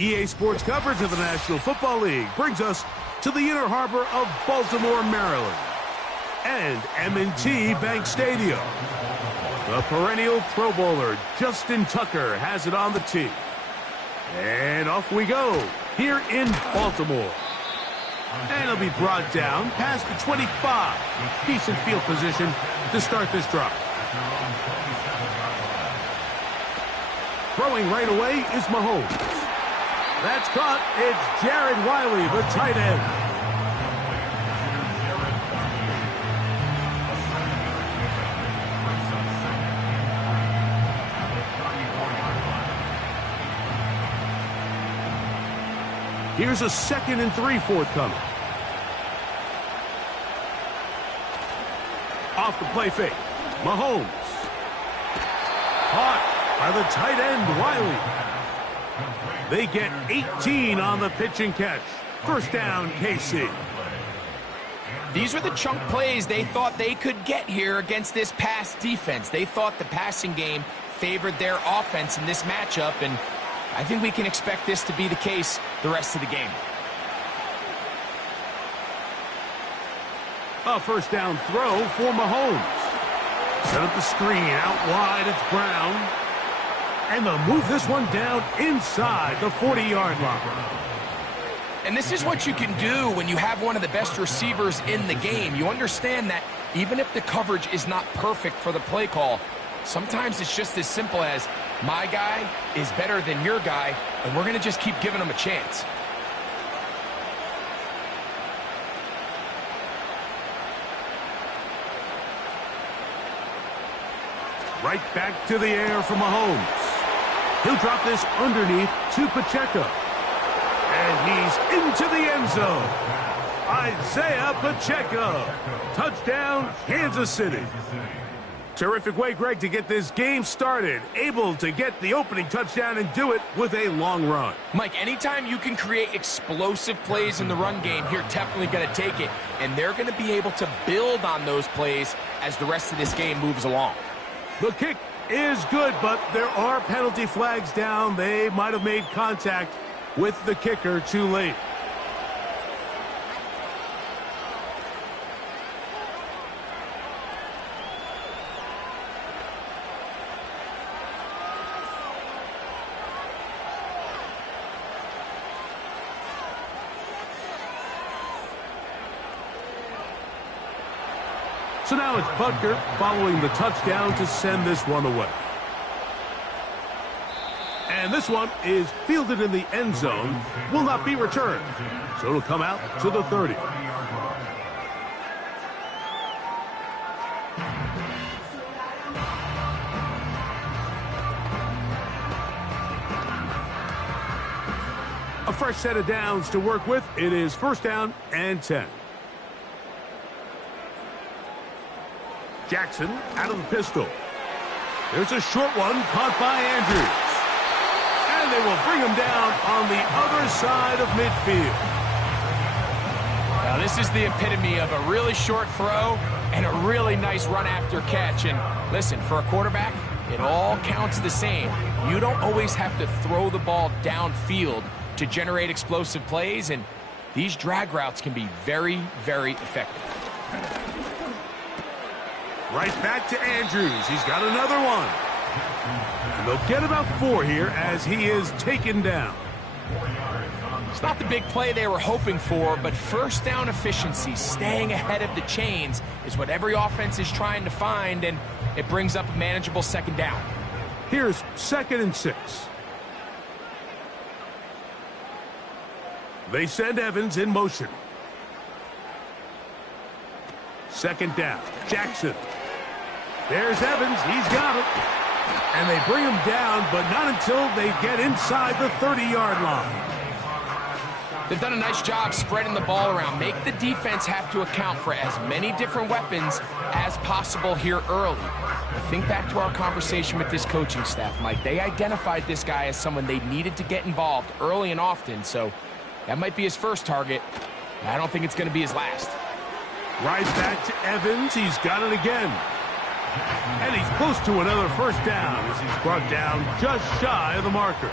EA Sports coverage of the National Football League brings us to the inner harbor of Baltimore, Maryland, and M&T Bank Stadium. The perennial Pro Bowler Justin Tucker has it on the tee. And off we go here in Baltimore. And it'll be brought down past the 25. Decent field position to start this drive. Throwing right away is Mahomes. That's caught. It's Jared Wiley, the tight end. Here's a 2nd and 3 forthcoming. Off the play fake. Mahomes. Caught by the tight end, Wiley. They get 18 on the pitch and catch. First down, KC. These are the chunk plays they thought they could get here against this pass defense. They thought the passing game favored their offense in this matchup, and I think we can expect this to be the case the rest of the game. A first down throw for Mahomes. Set up the screen. Out wide, it's Brown. And they'll move this one down inside the 40-yard line. And this is what you can do when you have one of the best receivers in the game. You understand that even if the coverage is not perfect for the play call, sometimes it's just as simple as, my guy is better than your guy, and we're going to just keep giving him a chance. Right back to the air for Mahomes. He'll drop this underneath to Pacheco. And he's into the end zone. Isaiah Pacheco. Touchdown, Kansas City. Terrific way, Greg, to get this game started. Able to get the opening touchdown and do it with a long run. Mike, anytime you can create explosive plays in the run game, you're definitely going to take it. And they're going to be able to build on those plays as the rest of this game moves along. The kick is good, but there are penalty flags down. They might have made contact with the kicker too late. So now it's Butker following the touchdown to send this one away. And this one is fielded in the end zone, will not be returned. So it'll come out to the 30. A fresh set of downs to work with. It is first down and 10. Jackson out of the pistol. There's a short one caught by Andrews. And they will bring him down on the other side of midfield. Now this is the epitome of a really short throw and a really nice run after catch. And listen, for a quarterback, it all counts the same. You don't always have to throw the ball downfield to generate explosive plays, and these drag routes can be very, very effective. Right back to Andrews. He's got another one. And they'll get about 4 here as he is taken down. It's not the big play they were hoping for, but first down efficiency, staying ahead of the chains, is what every offense is trying to find, and it brings up a manageable second down. Here's 2nd and 6. They send Evans in motion. Second down, Jackson. There's Evans, he's got it. And they bring him down, but not until they get inside the 30-yard line. They've done a nice job spreading the ball around. Make the defense have to account for as many different weapons as possible here early. But think back to our conversation with this coaching staff, Mike. They identified this guy as someone they needed to get involved early and often, so that might be his first target. I don't think it's going to be his last. Right back to Evans. He's got it again. And he's close to another first down as he's brought down just shy of the marker.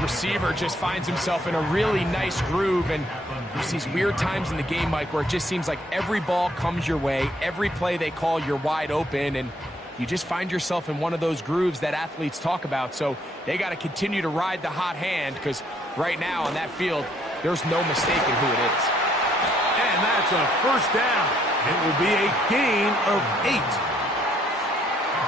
Receiver just finds himself in a really nice groove, and there's these weird times in the game, Mike, where it just seems like every ball comes your way, every play they call, you're wide open, and you just find yourself in one of those grooves that athletes talk about. So they got to continue to ride the hot hand, because right now on that field, there's no mistaking who it is. And that's a first down. It will be a gain of 8.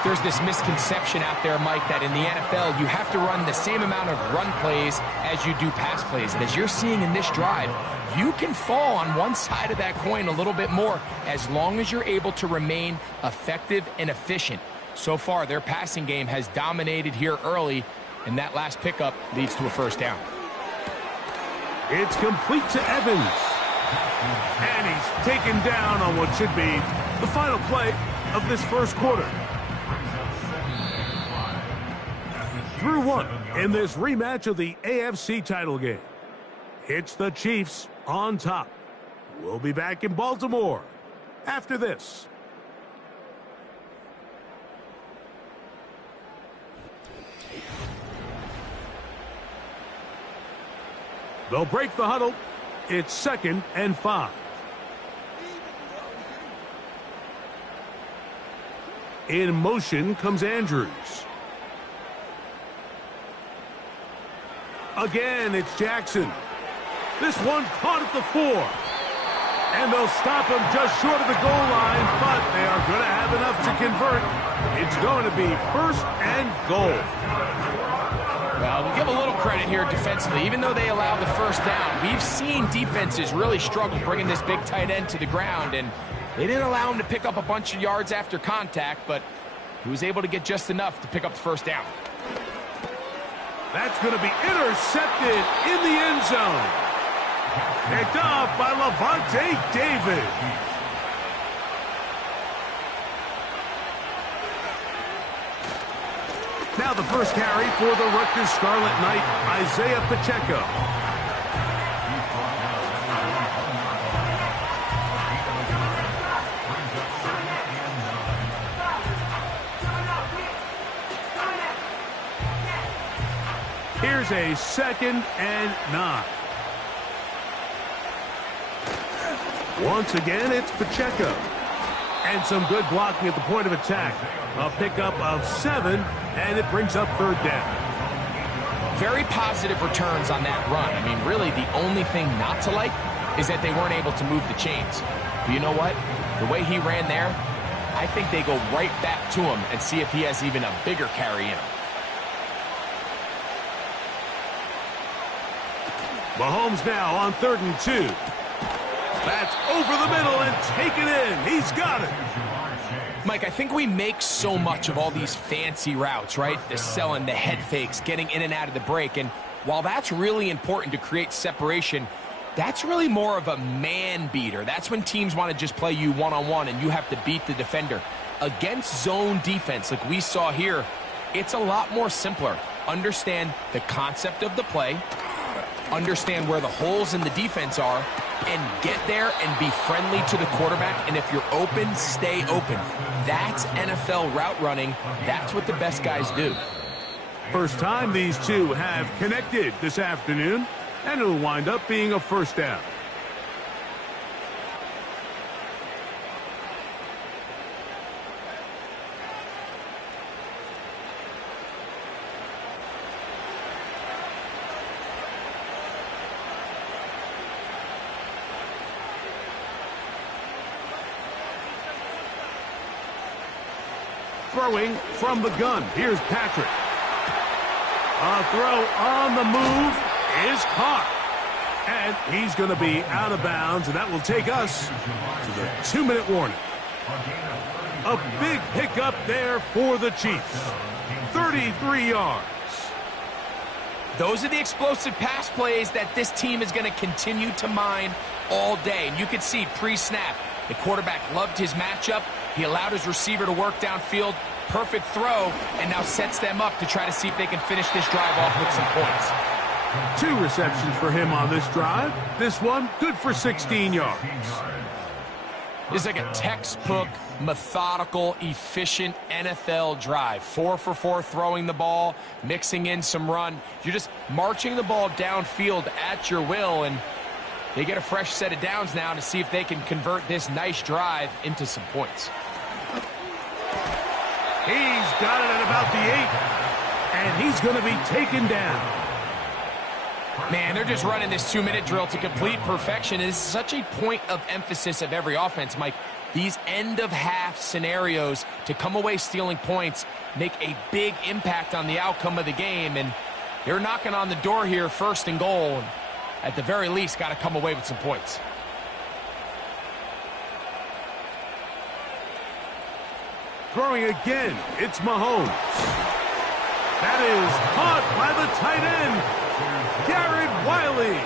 There's this misconception out there, Mike, that in the NFL, you have to run the same amount of run plays as you do pass plays. And as you're seeing in this drive, you can fall on one side of that coin a little bit more as long as you're able to remain effective and efficient. So far, their passing game has dominated here early, and that last pickup leads to a first down. It's complete to Evans. And he's taken down on what should be the final play of this first quarter. Through one in this rematch of the AFC title game. It's the Chiefs on top. We'll be back in Baltimore after this. They'll break the huddle. It's 2nd and 5. In motion comes Andrews. Again, it's Jackson. This one caught at the 4. And they'll stop him just short of the goal line, but they are going to have enough to convert. It's going to be 1st and goal. Well, we'll give a little credit here defensively. Even though they allowed the first down, we've seen defenses really struggle bringing this big tight end to the ground, and they didn't allow him to pick up a bunch of yards after contact, but he was able to get just enough to pick up the first down. That's going to be intercepted in the end zone. Picked off by Lavonte David. Now the first carry for the Rutgers Scarlet Knight, Isaiah Pacheco. Here's a 2nd and 9. Once again, it's Pacheco. And some good blocking at the point of attack. A pickup of 7, and it brings up 3rd down. Very positive returns on that run. I mean, really, the only thing not to like is that they weren't able to move the chains. But you know what? The way he ran there, I think they go right back to him and see if he has even a bigger carry in him. Mahomes now on 3rd and 2. That's over the middle and taken in. He's got it. Mike, I think we make so much of all these fancy routes, right? The selling, the head fakes, getting in and out of the break. And while that's really important to create separation, that's really more of a man beater. That's when teams want to just play you one-on-one and you have to beat the defender. Against zone defense, like we saw here, it's a lot more simpler. Understand the concept of the play, understand where the holes in the defense are, and get there and be friendly to the quarterback. And if you're open, stay open. That's NFL route running. That's what the best guys do. First time these two have connected this afternoon, and it'll wind up being a first down. Throwing from the gun. Here's Patrick. A throw on the move is caught. And he's going to be out of bounds, and that will take us to the 2-minute warning. A big pickup there for the Chiefs. 33 yards. Those are the explosive pass plays that this team is going to continue to mine all day. And you can see pre-snap, the quarterback loved his matchup. He allowed his receiver to work downfield. Perfect throw, and now sets them up to try to see if they can finish this drive off with some points. 2 receptions for him on this drive. This one, good for 16 yards. It's like a textbook, methodical, efficient NFL drive. 4 for 4 throwing the ball, mixing in some run. You're just marching the ball downfield at your will, and they get a fresh set of downs now to see if they can convert this nice drive into some points. He's got it at about the 8, and he's going to be taken down. Man, they're just running this 2-minute drill to complete perfection. It is such a point of emphasis of every offense, Mike. These end-of-half scenarios to come away stealing points make a big impact on the outcome of the game, and they're knocking on the door here, 1st and goal. And at the very least, got to come away with some points. Throwing again, it's Mahomes. That is caught by the tight end, Garrett Wiley.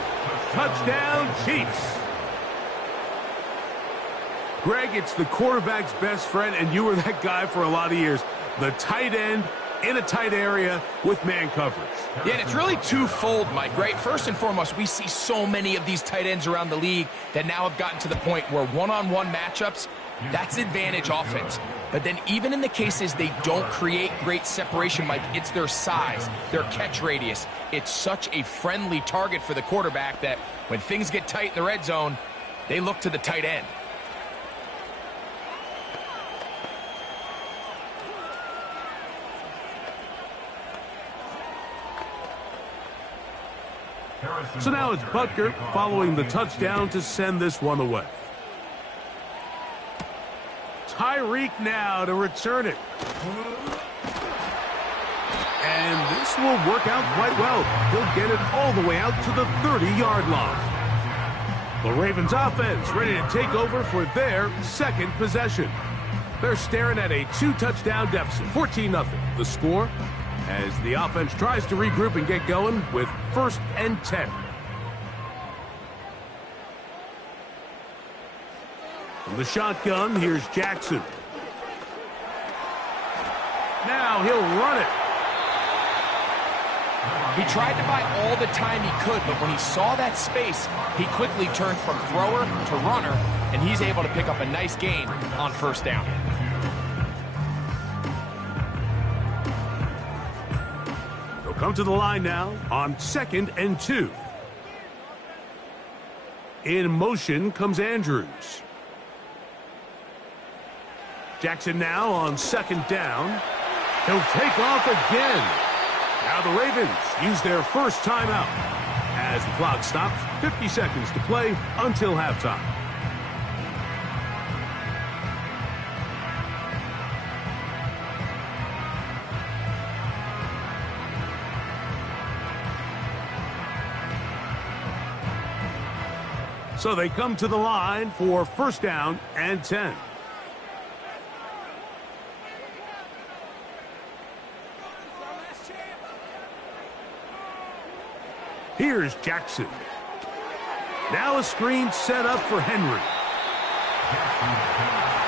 Touchdown, Chiefs. Greg, it's the quarterback's best friend, and you were that guy for a lot of years. The tight end in a tight area with man coverage. Yeah, and it's really twofold, Mike, right? First and foremost, we see so many of these tight ends around the league that now have gotten to the point where one-on-one matchups, that's advantage offense. But then even in the cases they don't create great separation, Mike, it's their size, their catch radius. It's such a friendly target for the quarterback that when things get tight in the red zone, they look to the tight end. So now it's Butker following the touchdown to send this one away. Tyreek now to return it. And this will work out quite well. He'll get it all the way out to the 30-yard line. The Ravens offense ready to take over for their 2nd possession. They're staring at a 2-touchdown deficit, 14-0. The score as the offense tries to regroup and get going with 1st and 10. From the shotgun, here's Jackson. Now he'll run it. He tried to buy all the time he could, but when he saw that space, he quickly turned from thrower to runner, and he's able to pick up a nice gain on 1st down. They'll come to the line now on 2nd and 2. In motion comes Andrews. Jackson now on 2nd down. He'll take off again. Now the Ravens use their 1st timeout. As the clock stops, 50 seconds to play until halftime. So they come to the line for 1st down and 10. Here's Jackson. Now a screen set up for Henry.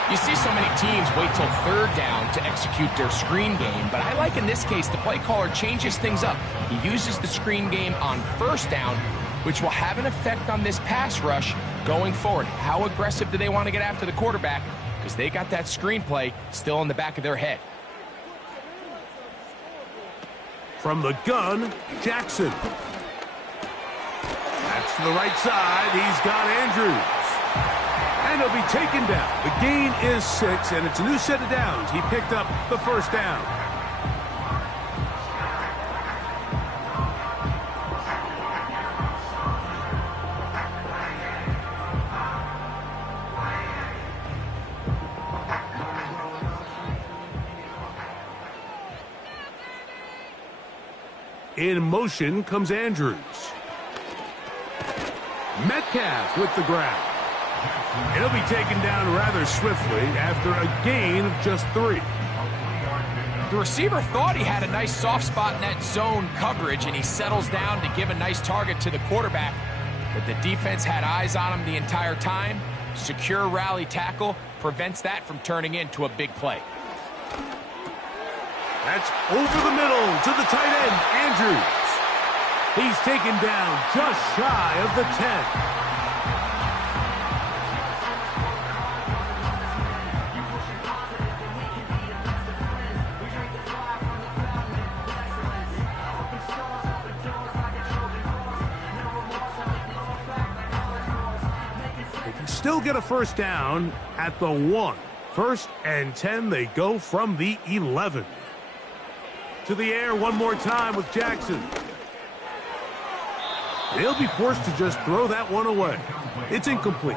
You see so many teams wait till 3rd down to execute their screen game, but I like in this case the play caller changes things up. He uses the screen game on 1st down, which will have an effect on this pass rush going forward. How aggressive do they want to get after the quarterback? Because they got that screenplay still in the back of their head. From the gun, Jackson. That's to the right side. He's got Andrews. And he'll be taken down. The gain is 6, and it's a new set of downs. He picked up the 1st down. In motion comes Andrews. Metcalf with the grab. He'll be taken down rather swiftly after a gain of just 3. The receiver thought he had a nice soft spot in that zone coverage, and he settles down to give a nice target to the quarterback. But the defense had eyes on him the entire time. Secure rally tackle prevents that from turning into a big play. That's over the middle to the tight end, Andrews. He's taken down just shy of the 10. They can still get a first down at the 1. 1st and 10, they go from the 11. To the air one more time with Jackson. They'll be forced to just throw that one away. It's incomplete.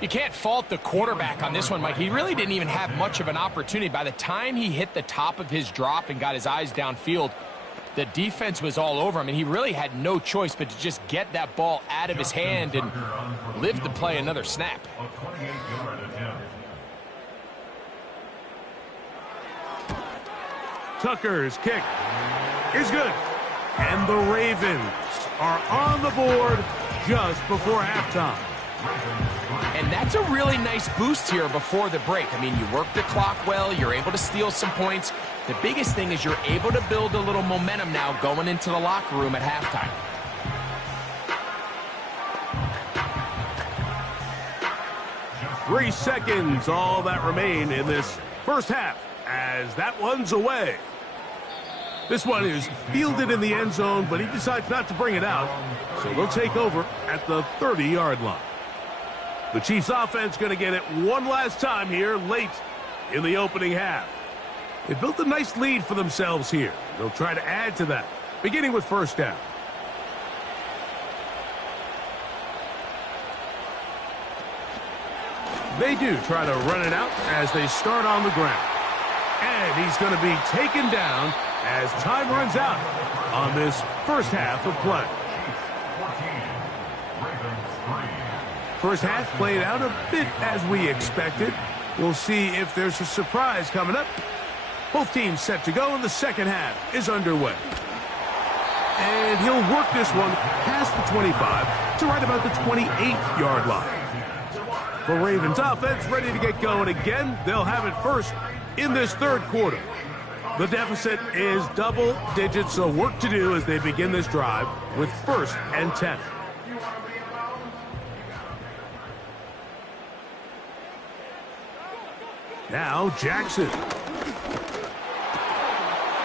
You can't fault the quarterback on this one, Mike. He really didn't even have much of an opportunity. By the time he hit the top of his drop and got his eyes downfield, the defense was all over him, and he really had no choice but to just get that ball out of his hand and live to play another snap. Tucker's kick is good. And the Ravens are on the board just before halftime. And that's a really nice boost here before the break. I mean, you work the clock well, you're able to steal some points. The biggest thing is you're able to build a little momentum now going into the locker room at halftime. Three seconds, all that remain in this first half, as that one's away. This one is fielded in the end zone, but he decides not to bring it out, so they'll take over at the 30-yard line. The Chiefs offense going to get it one last time here late in the opening half. They built a nice lead for themselves here. They'll try to add to that, beginning with first down. They do try to run it out as they start on the ground. And he's going to be taken down as time runs out on this first half of play. First half played out a bit as we expected. We'll see if there's a surprise coming up. Both teams set to go, and the second half is underway. And he'll work this one past the 25 to right about the 28-yard line. The Ravens offense ready to get going again. They'll have it first in this third quarter. The deficit is double digits, so work to do as they begin this drive with 1st and 10. Now Jackson.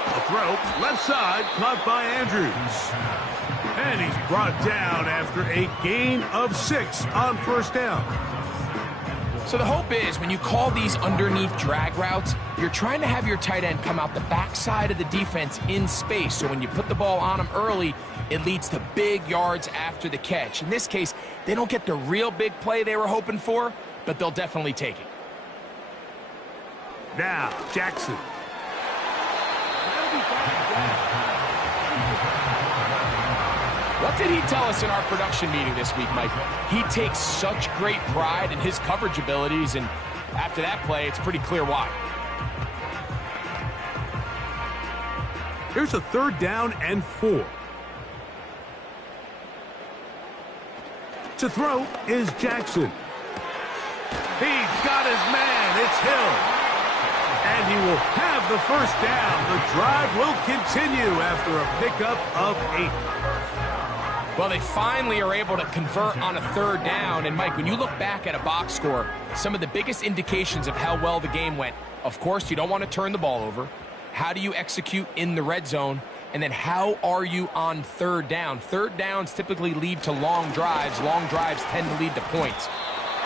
A throw, left side, caught by Andrews. And he's brought down after a gain of 6 on first down. So the hope is when you call these underneath drag routes, you're trying to have your tight end come out the backside of the defense in space. So when you put the ball on him early, it leads to big yards after the catch. In this case, they don't get the real big play they were hoping for, but they'll definitely take it. Now, Jackson. What did he tell us in our production meeting this week, Mike? He takes such great pride in his coverage abilities, and after that play, it's pretty clear why. Here's a 3rd down and 4. To throw is Jackson. He's got his man. It's Hill. And he will have the first down. The drive will continue after a pickup of 8. Well, they finally are able to convert on a 3rd down. And, Mike, when you look back at a box score, some of the biggest indications of how well the game went, of course, you don't want to turn the ball over. How do you execute in the red zone? And then how are you on 3rd down? 3rd downs typically lead to long drives. Long drives tend to lead to points.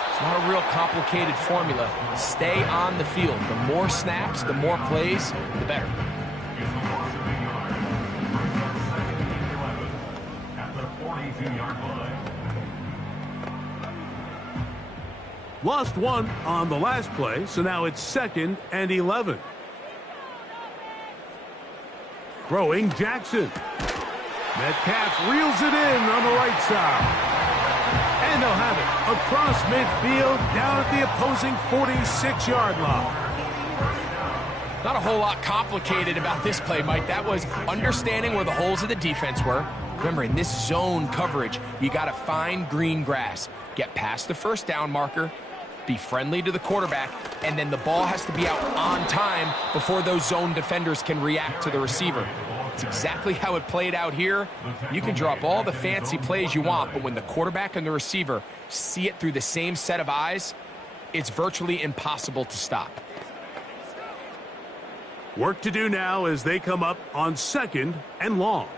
It's not a real complicated formula. Stay on the field. The more snaps, the more plays, the better. Lost 1 on the last play, so now it's 2nd and 11. Throwing Jackson. Metcalf reels it in on the right side. And they'll have it across midfield down at the opposing 46-yard line. Not a whole lot complicated about this play, Mike. That was understanding where the holes of the defense were. Remember, in this zone coverage, you got to find green grass. Get past the first down marker, be friendly to the quarterback, and then the ball has to be out on time before those zone defenders can react to the receiver. It's exactly how it played out here. You can draw up all the fancy plays you want, but when the quarterback and the receiver see it through the same set of eyes, it's virtually impossible to stop. Work to do now as they come up on 2nd and long.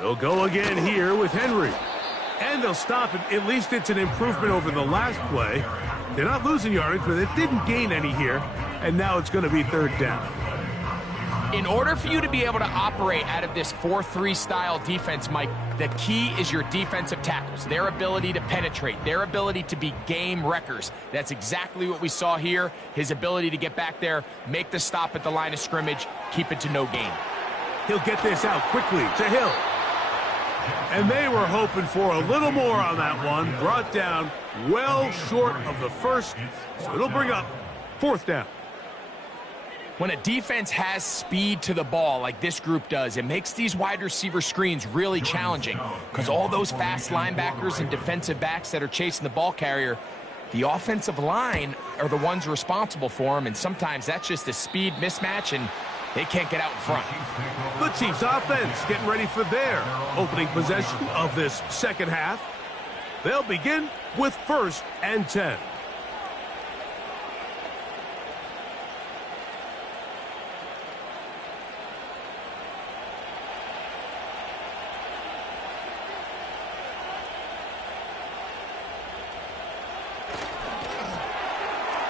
They'll go again here with Henry. And they'll stop it. At least it's an improvement over the last play. They're not losing yardage, but they didn't gain any here. And now it's going to be 3rd down. In order for you to be able to operate out of this 4-3 style defense, Mike, the key is your defensive tackles, their ability to penetrate, their ability to be game wreckers. That's exactly what we saw here. His ability to get back there, make the stop at the line of scrimmage, keep it to no gain. He'll get this out quickly to Hill. And they were hoping for a little more on that one. Brought down well short of the first, so it'll bring up 4th down. When a defense has speed to the ball like this group does, it makes these wide receiver screens really challenging because all those fast linebackers and defensive backs that are chasing the ball carrier, the offensive line are the ones responsible for them, and sometimes that's just a speed mismatch, and they can't get out in front. The Chiefs offense getting ready for their opening possession of this 2nd half. They'll begin with 1st and 10.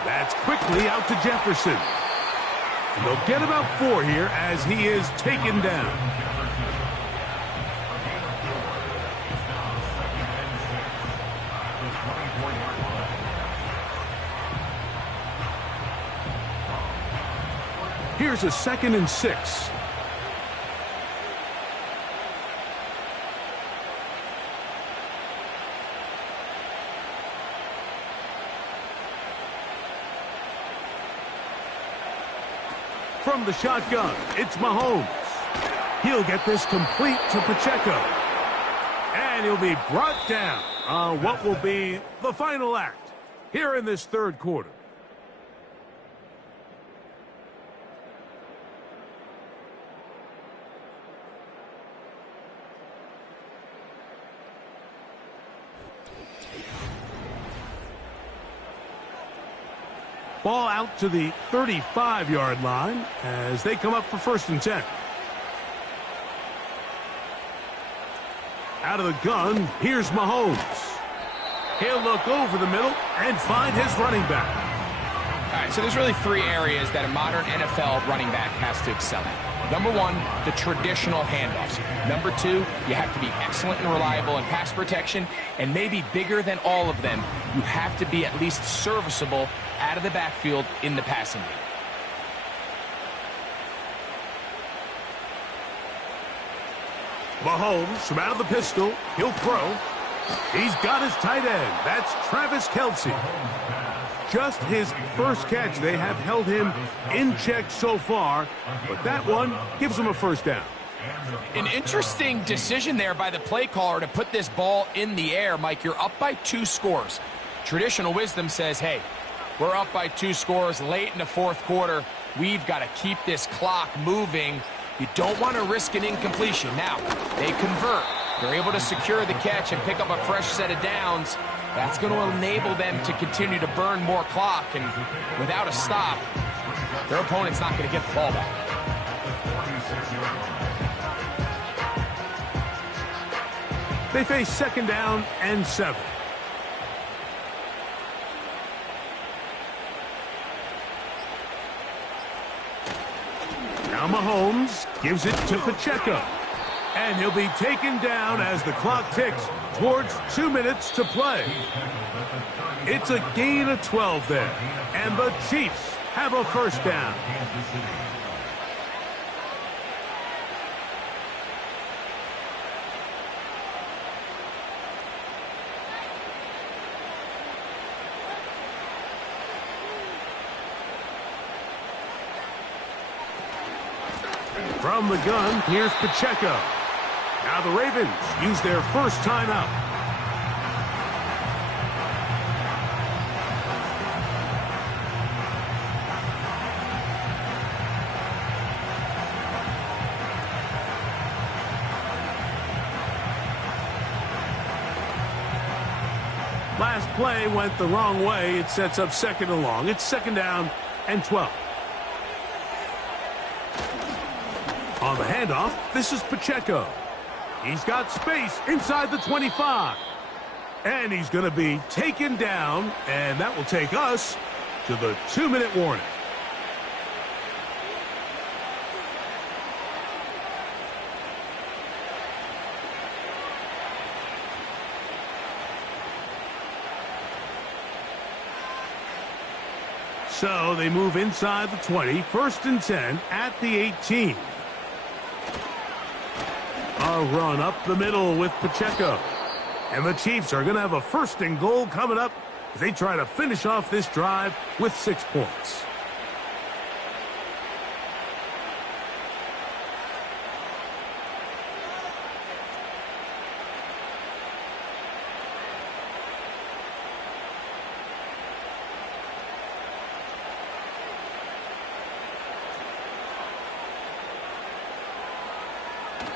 That's quickly out to Jefferson. And they'll get about 4 here as he is taken down. Here's a 2nd and 6. From the shotgun, it's Mahomes. He'll get this complete to Pacheco. And he'll be brought down on what will be the final act here in this 3rd quarter. Ball out to the 35-yard line as they come up for 1st and 10. Out of the gun, here's Mahomes. He'll look over the middle and find his running back. All right, so there's really 3 areas that a modern NFL running back has to excel at. Number 1, the traditional handoffs. Number 2, you have to be excellent and reliable in pass protection. And maybe bigger than all of them, you have to be at least serviceable out of the backfield in the passing game. Mahomes from out of the pistol. He'll throw. He's got his tight end. That's Travis Kelce. Just his first catch. They have held him in check so far, but that one gives him a 1st down. An interesting decision there by the play caller to put this ball in the air. Mike, you're up by 2 scores. Traditional wisdom says, hey, we're up by 2 scores late in the 4th quarter. We've got to keep this clock moving. You don't want to risk an incompletion. Now, they convert. They're able to secure the catch and pick up a fresh set of downs. That's going to enable them to continue to burn more clock, and without a stop, their opponent's not going to get the ball back. They face 2nd down and 7. Now Mahomes gives it to Pacheco. And he'll be taken down as the clock ticks towards 2 minutes to play. It's a gain of 12 there. And the Chiefs have a 1st down. From the gun, here's Pacheco. Now the Ravens use their first timeout. Last play went the wrong way. It sets up second and long. It's second down and 12. On the handoff, this is Pacheco. He's got space inside the 25. And he's going to be taken down, and that will take us to the 2-minute warning. So they move inside the 20, first and 10 at the 18. A run up the middle with Pacheco. And the Chiefs are going to have a first and goal coming up as they try to finish off this drive with 6 points.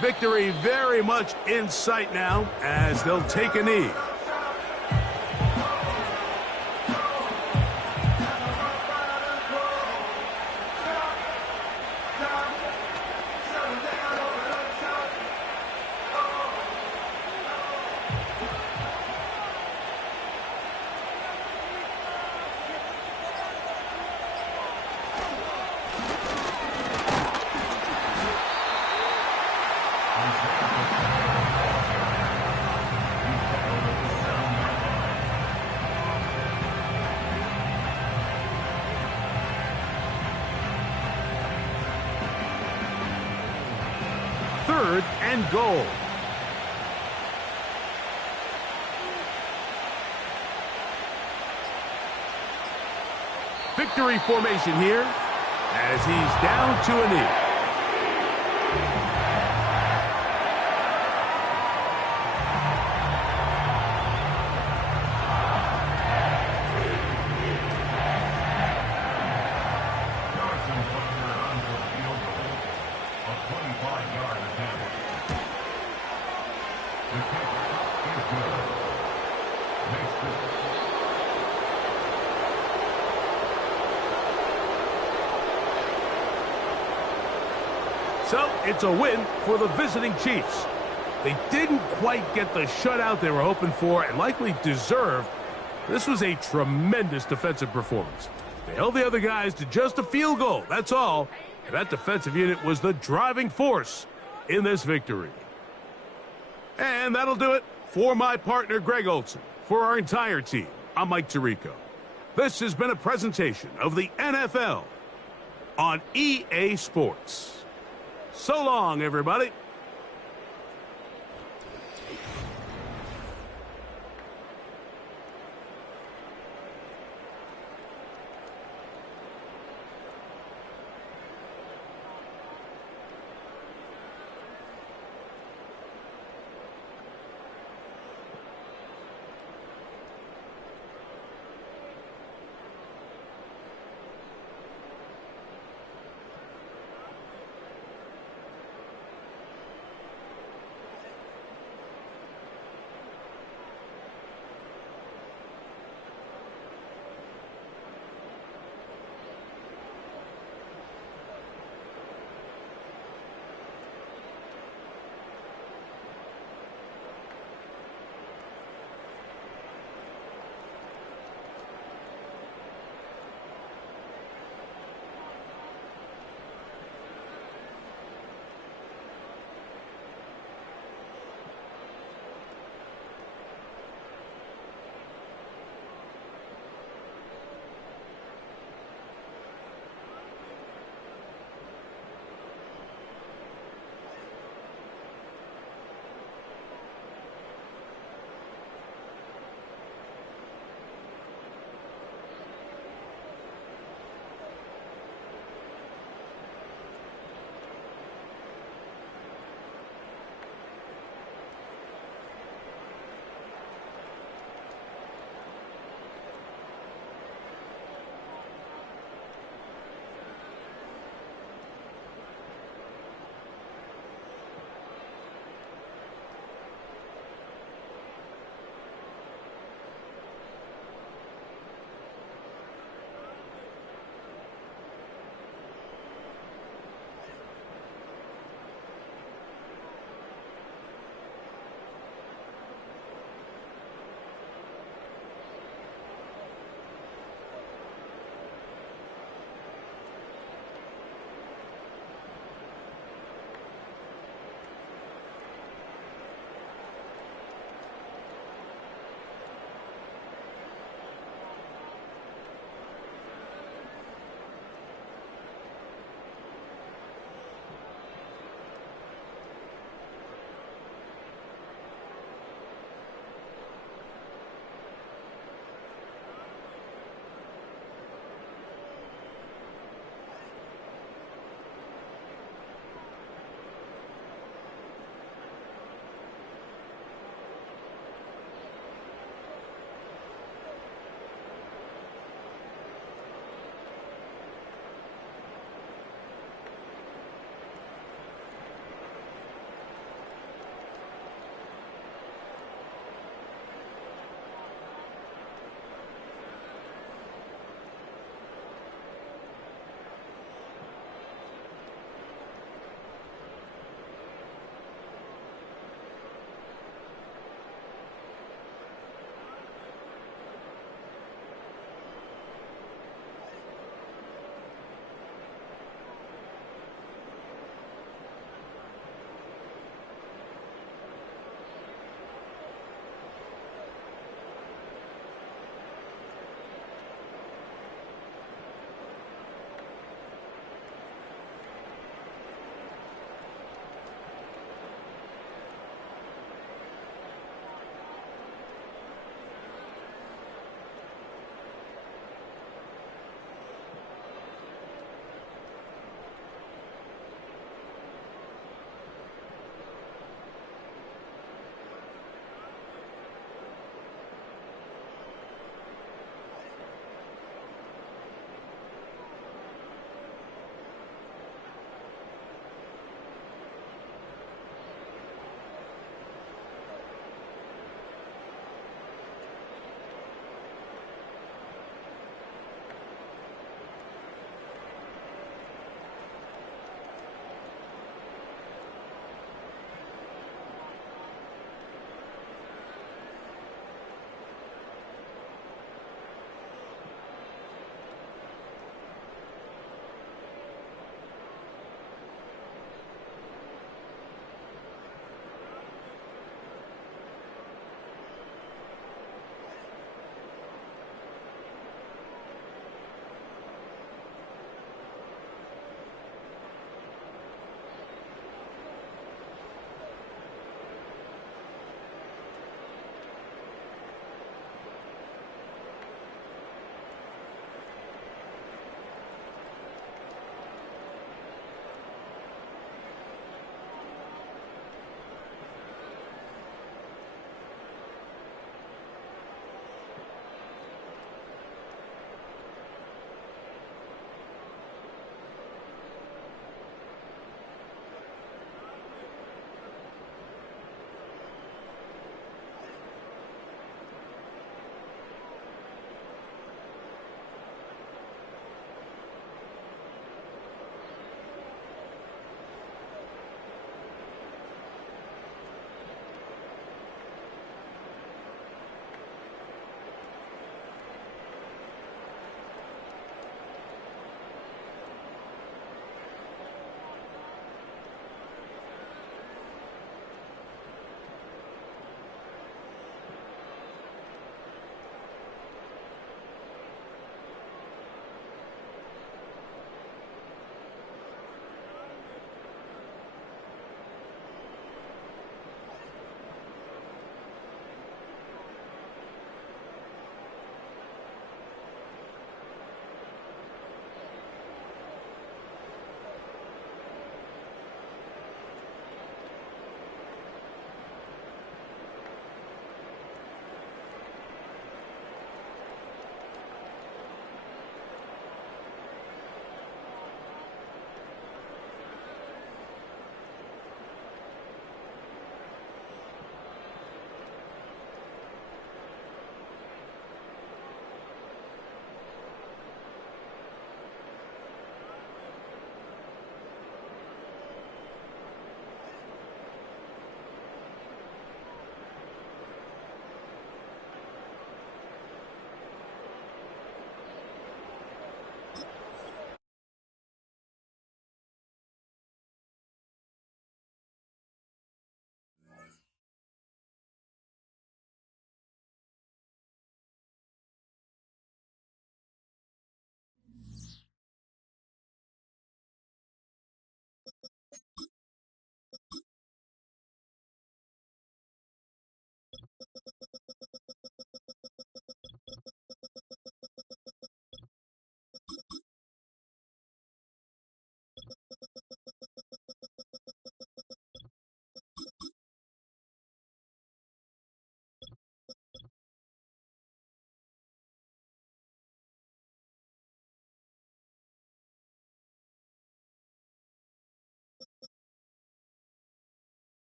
Victory very much in sight now as they'll take a knee. Third and goal. Victory formation here as he's down to a knee. So it's a win for the visiting Chiefs. They didn't quite get the shutout they were hoping for and likely deserved. This was a tremendous defensive performance. They held the other guys to just a field goal, that's all. And that defensive unit was the driving force in this victory. And that'll do it for my partner, Greg Olson. For our entire team, I'm Mike Tirico. This has been a presentation of the NFL on EA Sports. So long, everybody.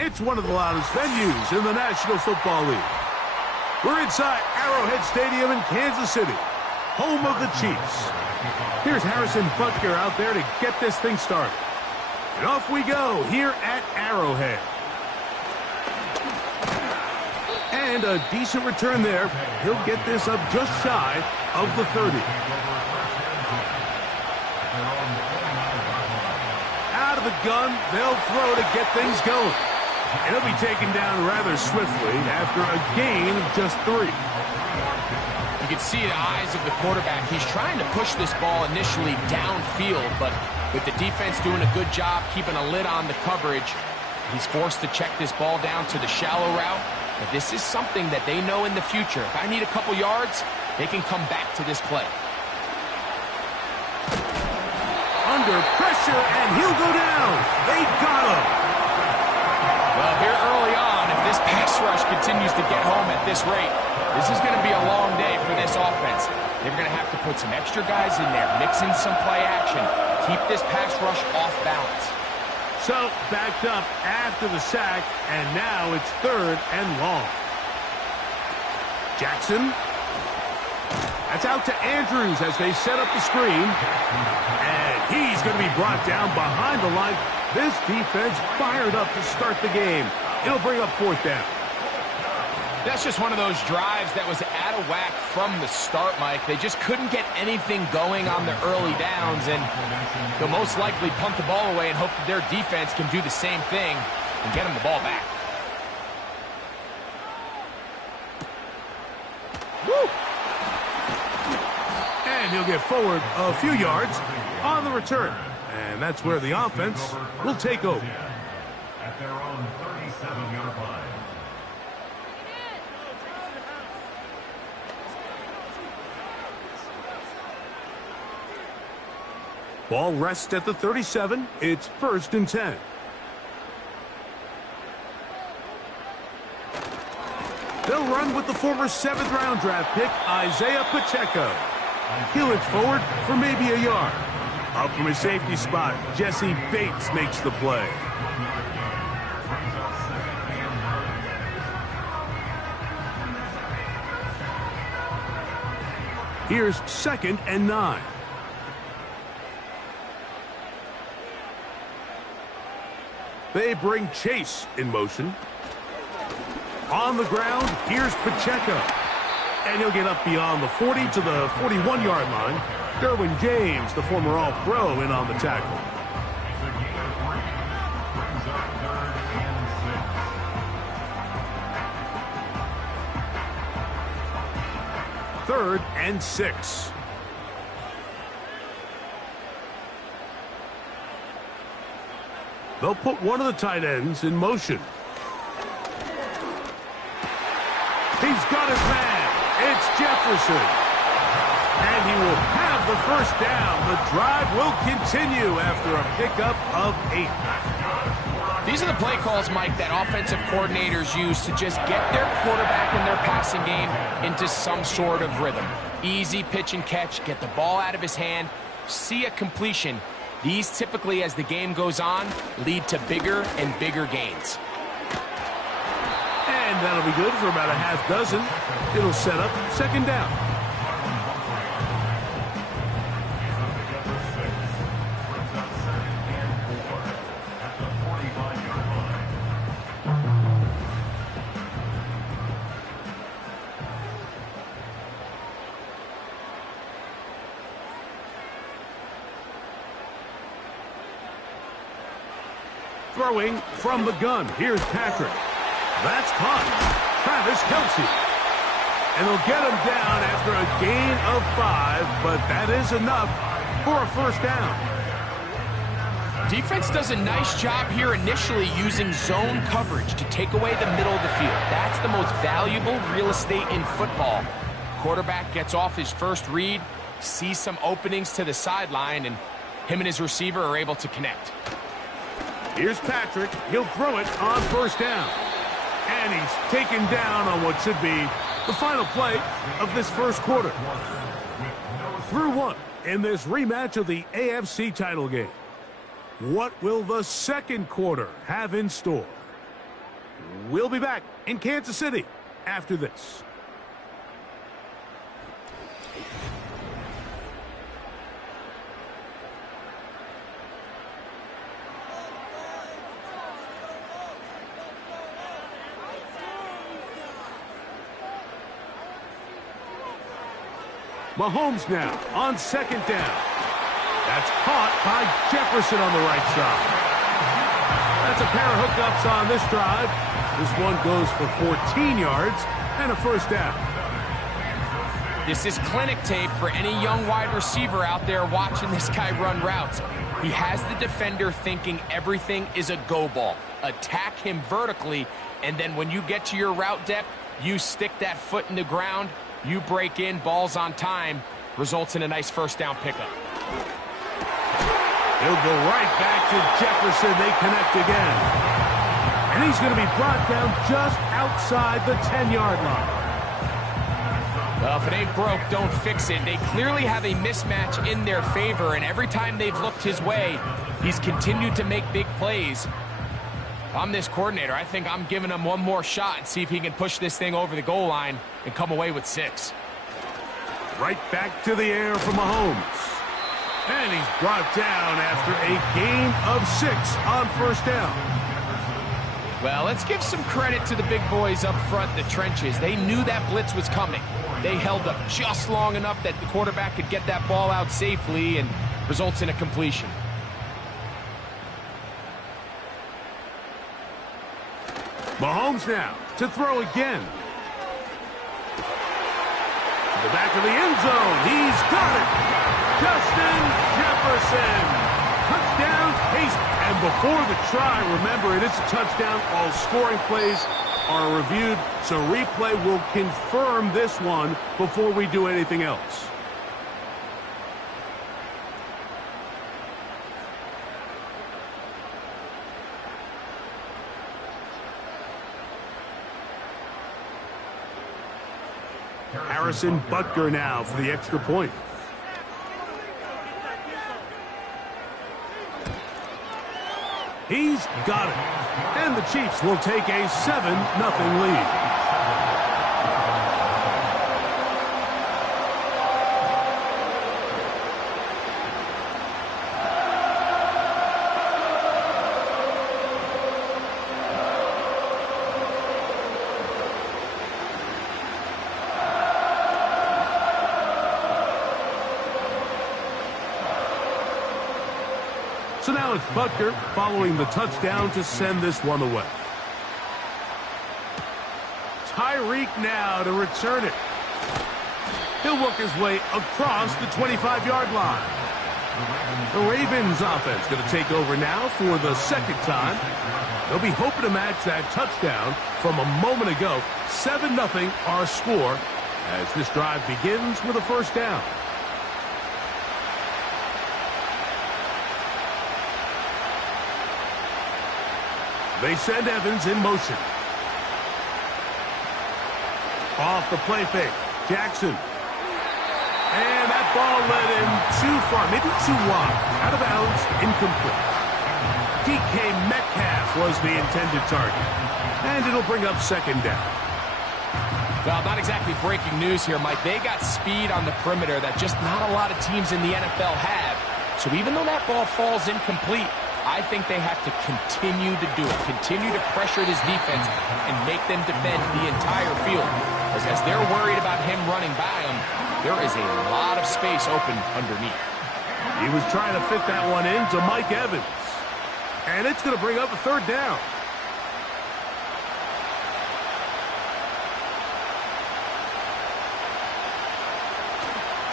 It's one of the loudest venues in the National Football League. We're inside Arrowhead Stadium in Kansas City, home of the Chiefs. Here's Harrison Butker out there to get this thing started. And off we go here at Arrowhead. And a decent return there. He'll get this up just shy of the 30. Out of the gun, they'll throw to get things going. And he'll be taken down rather swiftly after a gain of just 3. You can see the eyes of the quarterback. He's trying to push this ball initially downfield, but with the defense doing a good job keeping a lid on the coverage, he's forced to check this ball down to the shallow route. But this is something that they know in the future. If I need a couple yards, they can come back to this play. Under pressure, and he'll go down. They got him. Well, here early on, if this pass rush continues to get home at this rate, this is going to be a long day for this offense. They're going to have to put some extra guys in there, mix in some play action, keep this pass rush off balance. So, backed up after the sack, and now it's 3rd and long. Jackson. That's out to Andrews as they set up the screen. And he's going to be brought down behind the line. This defense fired up to start the game. It'll bring up 4th down. That's just one of those drives that was out of whack from the start, Mike. They just couldn't get anything going on the early downs, and they'll most likely punt the ball away and hope that their defense can do the same thing and get them the ball back. Woo! And he'll get forward a few yards on the return. And that's where the offense will take over. At their own 37-yard line. Ball rests at the 37. It's 1st and 10. They'll run with the former 7th-round draft pick, Isaiah Pacheco. He'll inch forward for maybe a yard. Up from his safety spot, Jesse Bates makes the play. Here's 2nd and 9. They bring Chase in motion. On the ground, here's Pacheco. And he'll get up beyond the 40 to the 41-yard line. Derwin James, the former All-Pro, in on the tackle. Third and 6. They'll put one of the tight ends in motion. He's got his man. It's Jefferson. And he will have the 1st down. The drive will continue after a pickup of 8. These are the play calls, Mike, that offensive coordinators use to just get their quarterback and their passing game into some sort of rhythm. Easy pitch and catch, get the ball out of his hand, see a completion. These typically, as the game goes on, lead to bigger and bigger gains. And that'll be good for about a half dozen. It'll set up 2nd down. Throwing from the gun. Here's Patrick. That's caught. Travis Kelce. And they'll get him down after a gain of 5, but that is enough for a 1st down. Defense does a nice job here initially using zone coverage to take away the middle of the field. That's the most valuable real estate in football. Quarterback gets off his first read, sees some openings to the sideline, and him and his receiver are able to connect. Here's Patrick. He'll throw it on 1st down. And he's taken down on what should be the final play of this 1st quarter. Through 1 in this rematch of the AFC title game. What will the 2nd quarter have in store? We'll be back in Kansas City after this. Mahomes now on second down. That's caught by Jefferson on the right side. That's a pair of hookups on this drive. This one goes for 14 yards and a first down. This is clinic tape for any young wide receiver out there watching this guy run routes. He has the defender thinking everything is a go ball. Attack him vertically, and then when you get to your route depth, you stick that foot in the ground, you break in, ball's on time, results in a nice first down pickup. He'll go right back to Jefferson. They connect again. And he's going to be brought down just outside the 10-yard line. Well, if it ain't broke, don't fix it. They clearly have a mismatch in their favor, and every time they've looked his way, he's continued to make big plays. If I'm this coordinator, I think I'm giving him one more shot and see if he can push this thing over the goal line and come away with 6. Right back to the air for Mahomes. And he's brought down after a gain of 6 on first down. Well, let's give some credit to the big boys up front in the trenches. They knew that blitz was coming. They held up just long enough that the quarterback could get that ball out safely and results in a completion. Mahomes now to throw again. To the back of the end zone. He's got it. Justin Jefferson. Touchdown Casey. And before the try, remember, it is a touchdown. All scoring plays are reviewed, so replay will confirm this one before we do anything else. Harrison Butker now for the extra point. He's got it. And the Chiefs will take a 7-0 lead. So now it's Butker following the touchdown to send this one away. Tyreek now to return it. He'll work his way across the 25-yard line. The Ravens offense going to take over now for the second time. They'll be hoping to match that touchdown from a moment ago. 7-0 our score as this drive begins with a first down. They send Evans in motion. Off the play fake. Jackson. And that ball led him too far, maybe too wide. Out of bounds, incomplete. DK Metcalf was the intended target. And it'll bring up second down. Well, not exactly breaking news here, Mike. They got speed on the perimeter that just not a lot of teams in the NFL have. So even though that ball falls incomplete, I think they have to continue to do it, continue to pressure this defense and make them defend the entire field. As they're worried about him running by them, there is a lot of space open underneath. He was trying to fit that one into Mike Evans. And it's going to bring up a third down.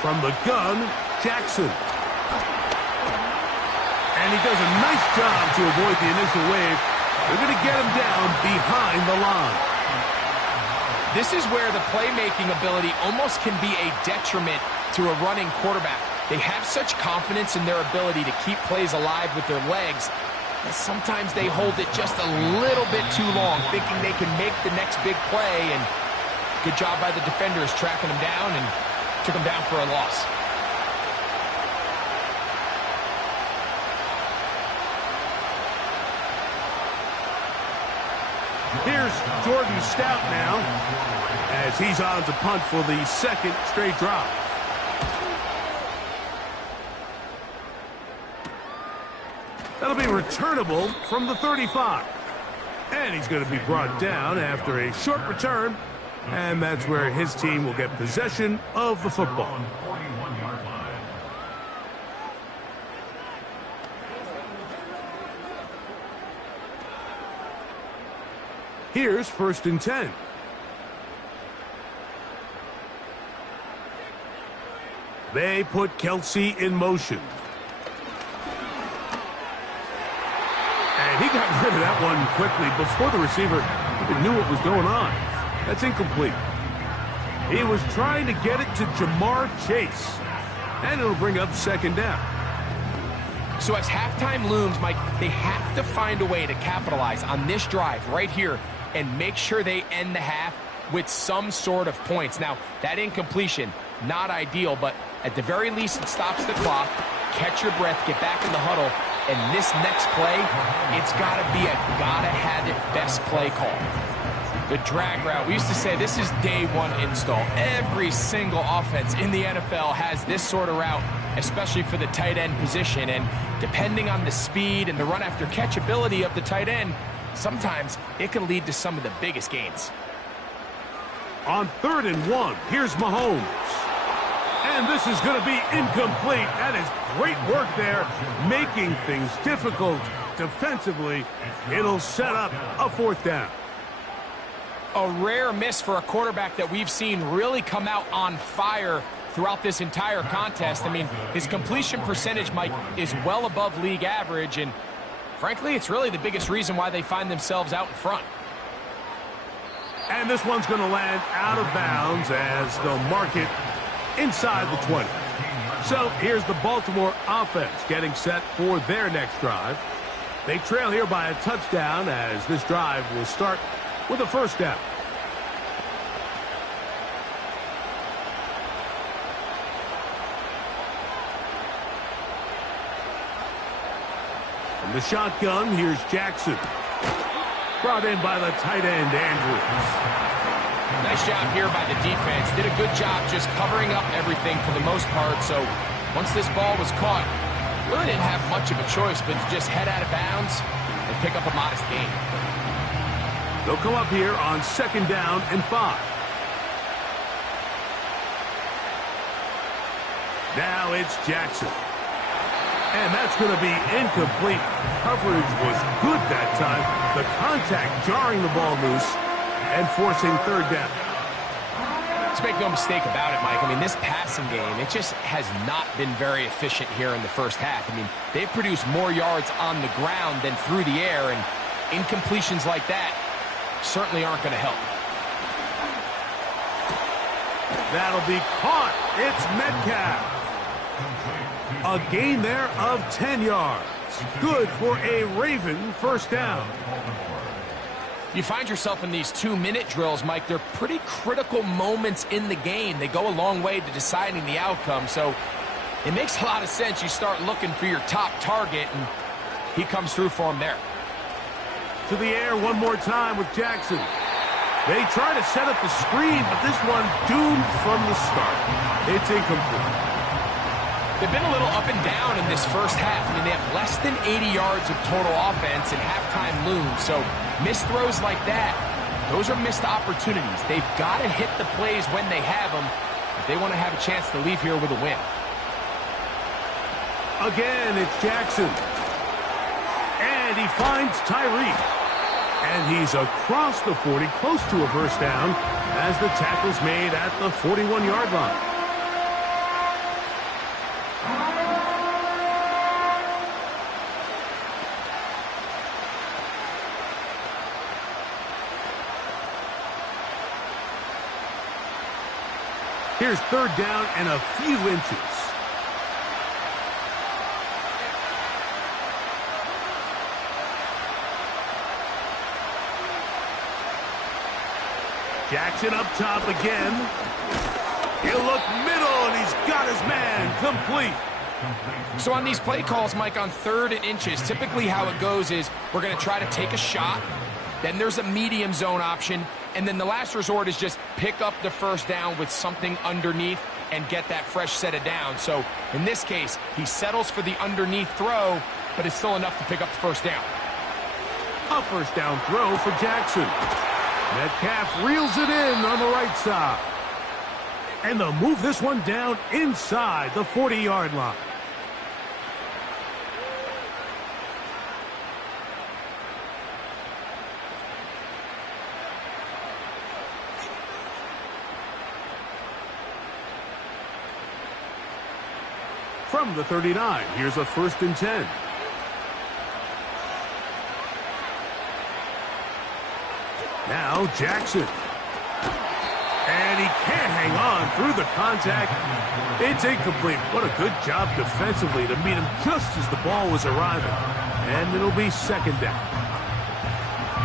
From the gun, Jackson. And he does a nice job to avoid the initial wave. They're going to get him down behind the line. This is where the playmaking ability almost can be a detriment to a running quarterback. They have such confidence in their ability to keep plays alive with their legs that sometimes they hold it just a little bit too long, thinking they can make the next big play. And good job by the defenders tracking him down and took him down for a loss. Here's Jordan Stout now as he's on to punt for the second straight drive. That'll be returnable from the 35. And he's going to be brought down after a short return And that's where his team will get possession of the football. 41-yard line. Here's 1st and 10. They put Kelsey in motion. And he got rid of that one quickly before the receiver even knew what was going on. That's incomplete. He was trying to get it to Jamar Chase. And it'll bring up 2nd down. So as halftime looms, Mike, they have to find a way to capitalize on this drive right here and make sure they end the half with some sort of points. Now, that incompletion, not ideal, but at the very least, it stops the clock. Catch your breath, get back in the huddle, and this next play, it's got to be a gotta-have-it best play call. The drag route, we used to say this is day one install. Every single offense in the NFL has this sort of route, especially for the tight end position. And depending on the speed and the run after catch ability of the tight end, sometimes it can lead to some of the biggest gains. On 3rd and 1, here's Mahomes. And this is going to be incomplete. That is great work there, making things difficult defensively. It'll set up a 4th down. A rare miss for a quarterback that we've seen really come out on fire throughout this entire contest. I mean, his completion percentage, Mike, is well above league average, and frankly, it's really the biggest reason why they find themselves out in front. And this one's going to land out of bounds as they'll mark it inside the 20. So here's the Baltimore offense getting set for their next drive. They trail here by a touchdown as this drive will start with a 1st down. From the shotgun, here's Jackson. Brought in by the tight end, Andrews. Nice job here by the defense. Did a good job just covering up everything for the most part. So once this ball was caught, really didn't have much of a choice but to just head out of bounds and pick up a modest gain. They'll come up here on 2nd down and 5. Now it's Jackson. And that's going to be incomplete. Coverage was good that time. The contact jarring the ball loose and forcing 3rd down. Let's make no mistake about it, Mike. I mean, this passing game, it just has not been very efficient here in the first half. I mean, they've produced more yards on the ground than through the air, and incompletions like that certainly aren't going to help. That'll be caught. It's Metcalf. A gain there of 10 yards. Good for a Raven 1st down. You find yourself in these 2-minute drills, Mike. They're pretty critical moments in the game. They go a long way to deciding the outcome. So it makes a lot of sense. You start looking for your top target, and he comes through for him there. To the air one more time with Jackson. They try to set up the screen, but this one doomed from the start. It's incomplete. They've been a little up and down in this first half. I mean, they have less than 80 yards of total offense and halftime looms. So missed throws like that, those are missed opportunities. They've got to hit the plays when they have them if they want to have a chance to leave here with a win. Again, it's Jackson. And he finds Tyreek. And he's across the 40, close to a 1st down, as the tackle's made at the 41-yard line. Here's 3rd down and a few inches. Jackson up top again. He'll look middle, and he's got his man complete. So on these play calls, Mike, on 3rd and inches, typically how it goes is we're going to try to take a shot. Then there's a medium zone option. And then the last resort is just pick up the 1st down with something underneath and get that fresh set of downs. So in this case, he settles for the underneath throw, but it's still enough to pick up the 1st down. A 1st down throw for Jackson. Metcalf reels it in on the right side. And they'll move this one down inside the 40-yard line. From the 39, here's a 1st and 10. Now Jackson. And he can't hang on through the contact. It's incomplete. What a good job defensively to meet him just as the ball was arriving. And it'll be 2nd down.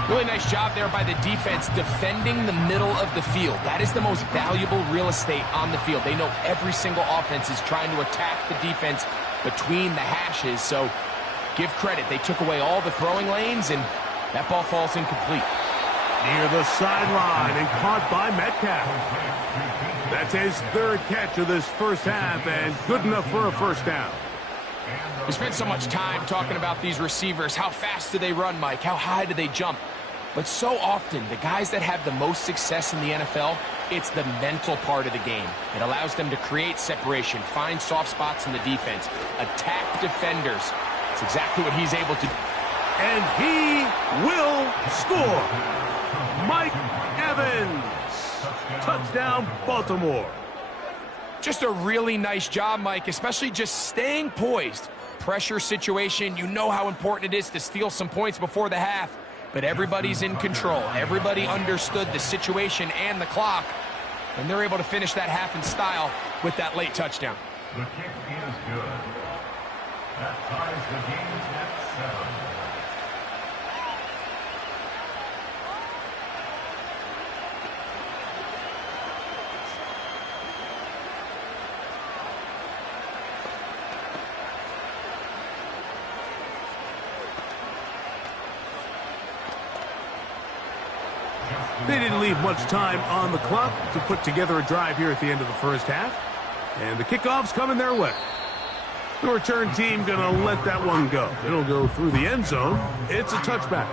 Really nice job there by the defense defending the middle of the field. That is the most valuable real estate on the field. They know every single offense is trying to attack the defense between the hashes. So give credit. They took away all the throwing lanes, and that ball falls incomplete. Near the sideline and caught by Metcalf. That's his 3rd catch of this first half and good enough for a 1st down. We spent so much time talking about these receivers. How fast do they run, Mike? How high do they jump? But so often, the guys that have the most success in the NFL, it's the mental part of the game. It allows them to create separation, find soft spots in the defense, attack defenders. It's exactly what he's able to do. And he will score. Mike Evans. Touchdown, Baltimore. Just a really nice job, Mike, especially just staying poised. Pressure situation, you know how important it is to steal some points before the half. But everybody's in control. Everybody understood the situation and the clock. And they're able to finish that half in style with that late touchdown. The kick is good. That ties the game at 7. They didn't leave much time on the clock to put together a drive here at the end of the first half. And the kickoff's coming their way. The return team going to let that one go. It'll go through the end zone. It's a touchback.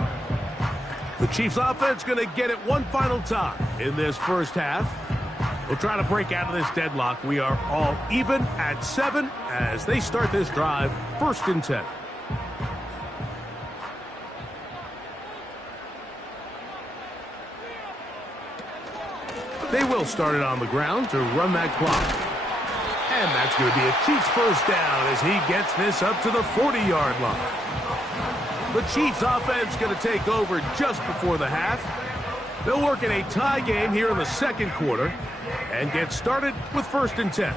The Chiefs offense going to get it one final time in this first half. We'll try to break out of this deadlock. We are all even at 7 as they start this drive, 1st and 10. They will start it on the ground to run that clock. And that's going to be a Chiefs 1st down as he gets this up to the 40-yard line. The Chiefs offense going to take over just before the half. They'll work in a tie game here in the 2nd quarter and get started with 1st and 10.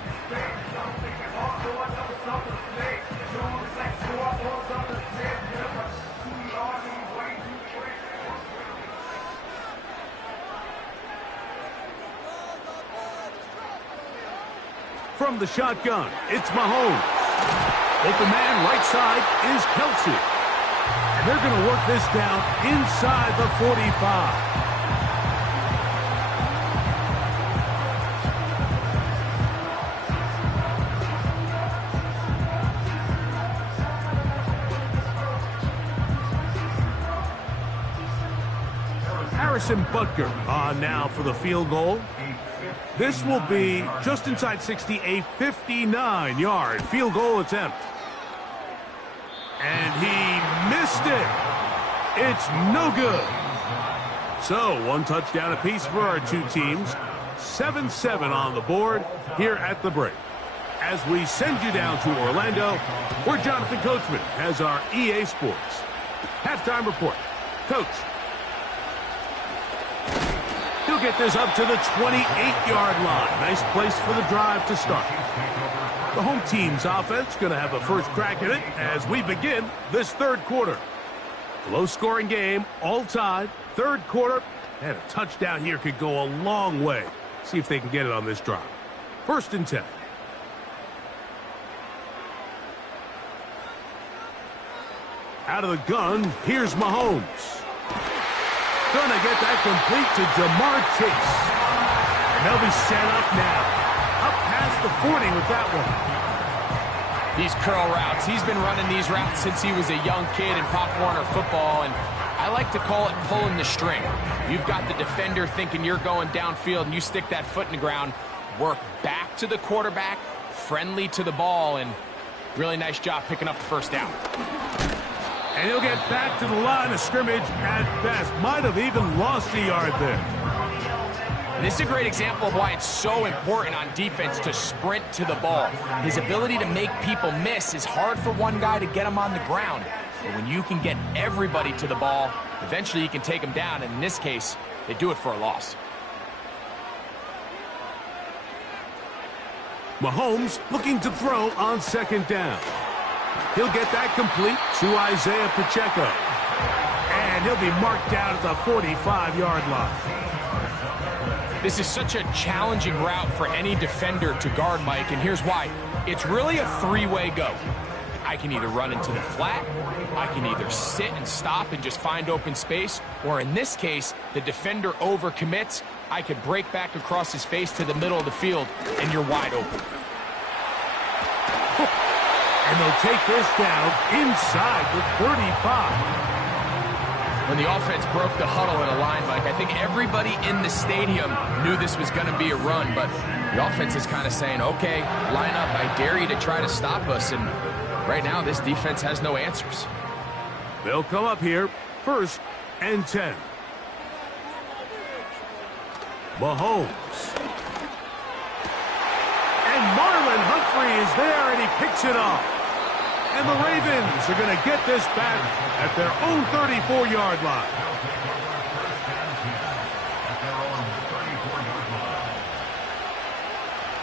From the shotgun, it's Mahomes. Open man right side is Kelsey. And they're going to work this down inside the 45. Harrison Butker on now for the field goal. This will be just inside 60, a 59-yard field goal attempt. And he missed it. It's no good. So, one touchdown apiece for our two teams. 7-7 on the board here at the break. As we send you down to Orlando, where Jonathan Coachman has our EA Sports halftime report. Coach. He'll get this up to the 28-yard line. Nice place for the drive to start. The home team's offense going to have a first crack at it as we begin this 3rd quarter. Low-scoring game, all tied, 3rd quarter, and a touchdown here could go a long way. See if they can get it on this drive. 1st and 10. Out of the gun, here's Mahomes. Gonna get that complete to Jamar Chase. And they'll be set up now. Up past the 40 with that one. These curl routes, he's been running these routes since he was a young kid in Pop Warner football, and I like to call it pulling the string. You've got the defender thinking you're going downfield, and you stick that foot in the ground, work back to the quarterback, friendly to the ball, and really nice job picking up the first down. And he'll get back to the line of scrimmage at best. Might have even lost a yard there. And this is a great example of why it's so important on defense to sprint to the ball. His ability to make people miss is hard for one guy to get him on the ground. But when you can get everybody to the ball, eventually you can take them down. And in this case, they do it for a loss. Mahomes looking to throw on second down. He'll get that complete to Isaiah Pacheco. And he'll be marked down at the 45-yard line. This is such a challenging route for any defender to guard, Mike, and here's why. It's really a three-way go. I can either run into the flat, I can either sit and stop and just find open space, or in this case, the defender overcommits. I could break back across his face to the middle of the field, and you're wide open. And they'll take this down inside the 35. When the offense broke the huddle in a line, Mike, I think everybody in the stadium knew this was going to be a run, but the offense is kind of saying, okay, line up, I dare you to try to stop us, and right now this defense has no answers. They'll come up here, 1st and 10. Mahomes. And Marlon Humphrey is there, and he picks it off. And the Ravens are going to get this back at their own 34-yard line.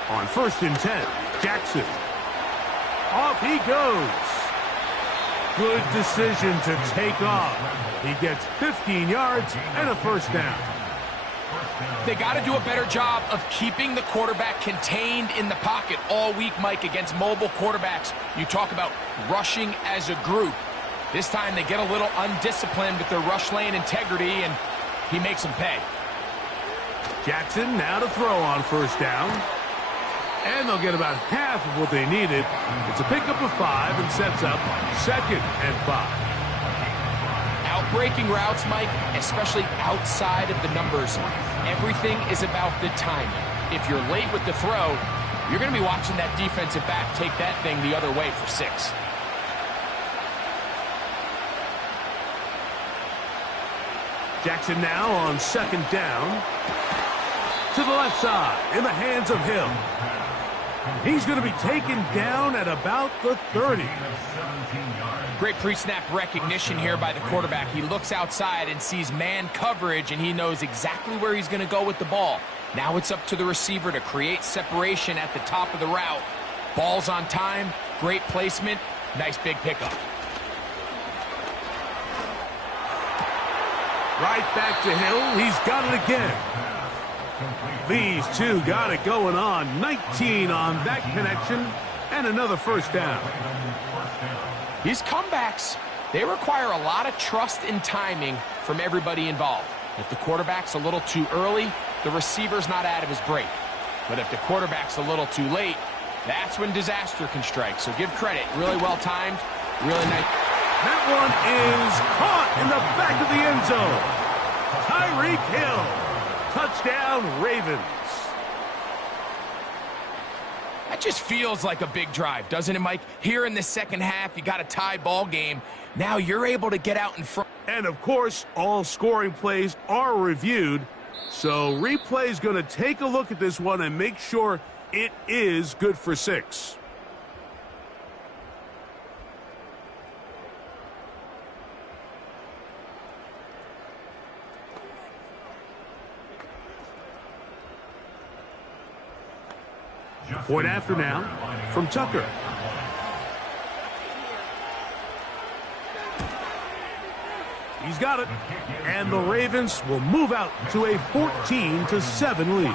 On 1st and 10, Jackson. Off he goes. Good decision to take off. He gets 15 yards and a first down. They got to do a better job of keeping the quarterback contained in the pocket all week, Mike, against mobile quarterbacks. You talk about rushing as a group. This time they get a little undisciplined with their rush lane integrity, and he makes them pay. Jackson now to throw on 1st down. And they'll get about half of what they needed. It's a pickup of 5 and sets up 2nd and 5. Breaking routes, Mike, especially outside of the numbers, everything is about the timing. If you're late with the throw, you're going to be watching that defensive back take that thing the other way for 6. Jackson now on 2nd down. To the left side, in the hands of Hill. He's going to be taken down at about the 30. Great pre-snap recognition here by the quarterback. He looks outside and sees man coverage, and he knows exactly where he's going to go with the ball. Now it's up to the receiver to create separation at the top of the route. Ball's on time, great placement, nice big pickup. Right back to Hill. He's got it again. These two got it going on. 19 on that connection, and another first down. These comebacks, they require a lot of trust and timing from everybody involved. If the quarterback's a little too early, the receiver's not out of his break. But if the quarterback's a little too late, that's when disaster can strike. So give credit. Really well timed, really nice. That one is caught in the back of the end zone. Tyreek Hill. Touchdown, Ravens. That just feels like a big drive, doesn't it, Mike? Here in the second half, you got a tie ball game. Now you're able to get out in front. And, of course, all scoring plays are reviewed. So replay's going to take a look at this one and make sure it is good for 6. Point after now from Tucker. He's got it. And the Ravens will move out to a 14-7 lead.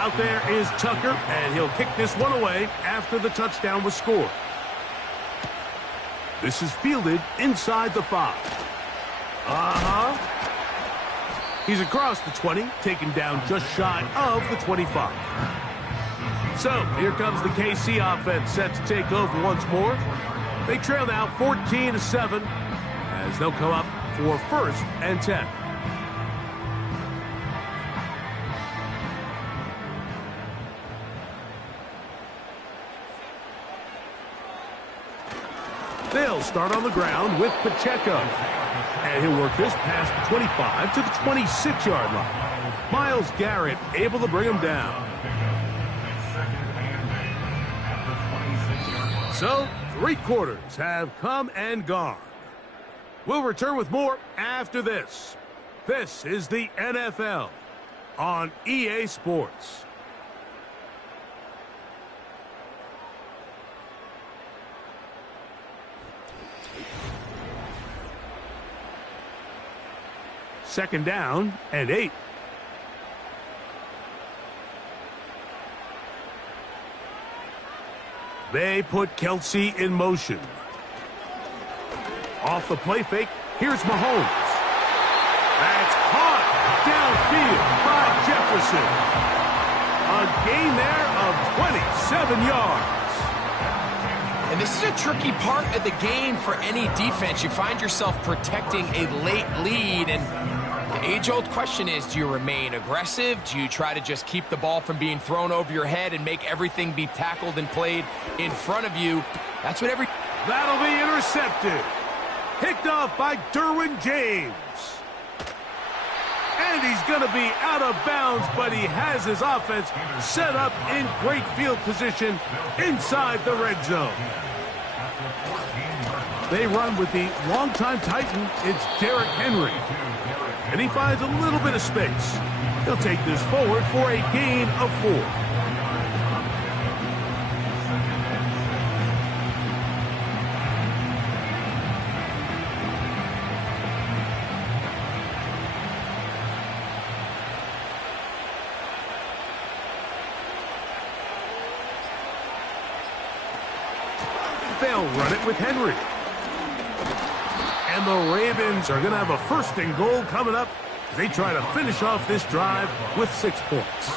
Out there is Tucker, and he'll kick this one away after the touchdown was scored. This is fielded inside the 5. He's across the 20, taken down just shy of the 25. So, here comes the KC offense set to take over once more. They trail now 14-7 as they'll come up for 1st and 10. They'll start on the ground with Pacheco. And he'll work this past the 25 to the 26-yard line. Myles Garrett able to bring him down. So, 3 quarters have come and gone. We'll return with more after this. This is the NFL on EA Sports. Second down and 8. They put Kelsey in motion. Off the play fake, here's Mahomes. That's caught downfield by Jefferson. A gain there of 27 yards. And this is a tricky part of the game for any defense. You find yourself protecting a late lead, and the age-old question is, do you remain aggressive? Do you try to just keep the ball from being thrown over your head and make everything be tackled and played in front of you? That's what That'll be intercepted. Picked off by Derwin James. And he's going to be out of bounds, but he has his offense set up in great field position inside the red zone. They run with the longtime Titan. It's Derrick Henry. And he finds a little bit of space. He'll take this forward for a gain of 4. They'll run it with Henry. And the Ravens are going to have a 1st and goal coming up as they try to finish off this drive with 6 points.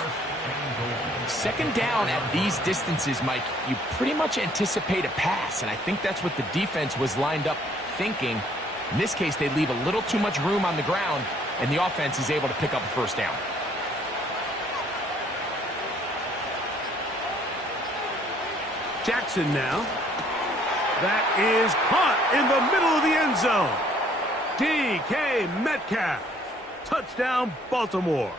Second down at these distances, Mike, you pretty much anticipate a pass, and I think that's what the defense was lined up thinking. In this case, they leave a little too much room on the ground, and the offense is able to pick up a 1st down. Jackson now. That is caught in the middle of the end zone. DK Metcalf. Touchdown, Baltimore.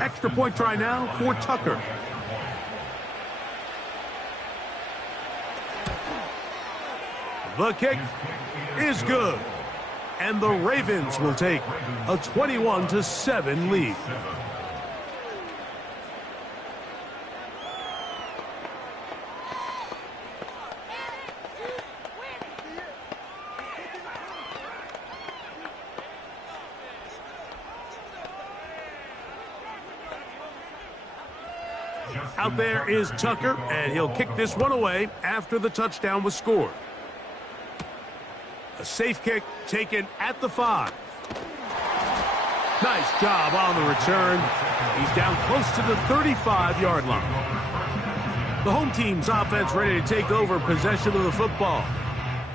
Extra point try now for Tucker. The kick is good. And the Ravens will take a 21-7 lead. Out there is Tucker, and he'll kick this one away after the touchdown was scored. A safe kick taken at the 5. Nice job on the return. He's down close to the 35-yard line. The home team's offense ready to take over possession of the football.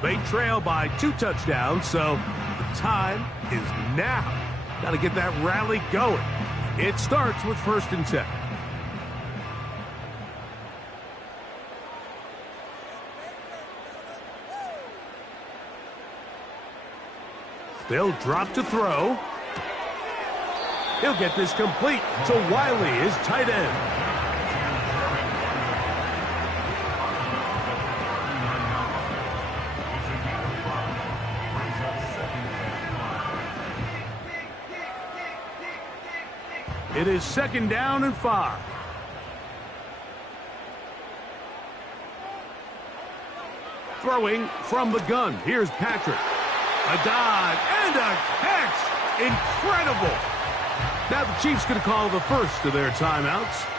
They trail by 2 touchdowns, so the time is now. Got to get that rally going. It starts with 1st and 10. They'll drop to throw. He'll get this complete to Wiley, his tight end. It is 2nd down and 5. Throwing from the gun. Here's Patrick. A dive and a catch. Incredible. Now the Chiefs going to call the first of their timeouts.